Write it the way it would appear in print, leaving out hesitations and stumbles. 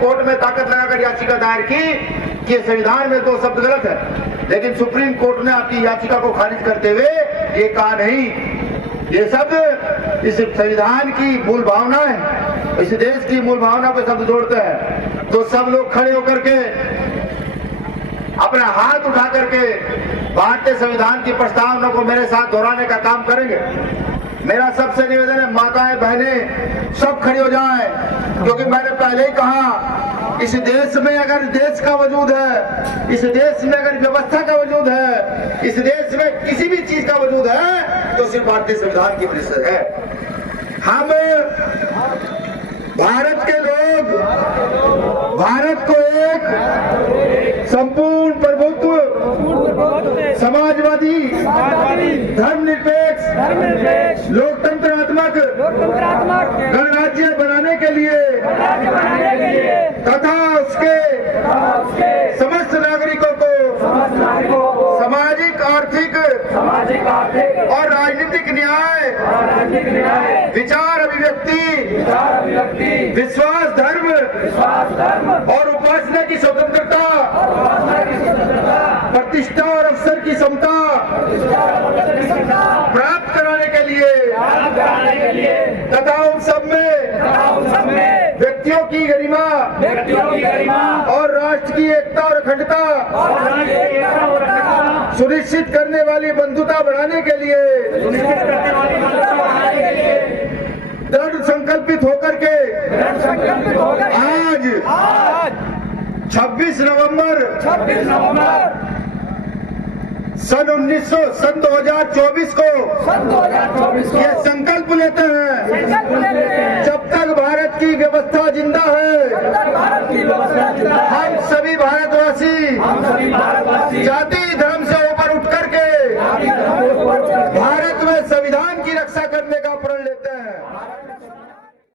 Court में ताकत लगाकर याचिका दायर की कि संविधान में 2 शब्द गलत है, लेकिन सुप्रीम कोर्ट ने आपकी याचिका को खारिज करते हुए ये कहा नहीं, ये शब्द इस संविधान की मूल भावना है, इस देश की मूल भावना को शब्द जोड़ते हैं। तो सब लोग खड़े होकर के अपना हाथ उठा करके भारतीय संविधान की प्रस्तावना को मेरे साथ दोहराने का काम करेंगे। मेरा सबसे निवेदन है, माताएं बहनें सब खड़ी हो जाएं, क्योंकि मैंने पहले ही कहा, इस देश में अगर देश का वजूद है, इस देश में अगर व्यवस्था का वजूद है, इस देश में किसी भी चीज का वजूद है तो सिर्फ भारतीय संविधान की वजह से है। हम भारत के लोग भारत को एक संपूर्ण प्रभुत्व, समाजवादी, धर्मनिरपेक्ष, लोकतंत्रात्मक गणराज्य बनाने के लिए तथा उसके समस्त नागरिकों को सामाजिक, आर्थिक और राजनीतिक न्याय, विचार अभिव्यक्ति, विश्वास धर्म और उपासना की स्वतंत्रता, प्रतिष्ठा और अवसर की समता प्राप्त कराने के लिए तथा उन सब में व्यक्तियों की गरिमा और राष्ट्र की एकता और अखंडता सुनिश्चित करने वाली बंधुता बढ़ाने के लिए दृढ़ संकल्पित होकर के आज 26 नवंबर सन 2024 को ये संकल्प लेते हैं, जब तक भारत की व्यवस्था जिंदा है हम सभी भारतवासी जाति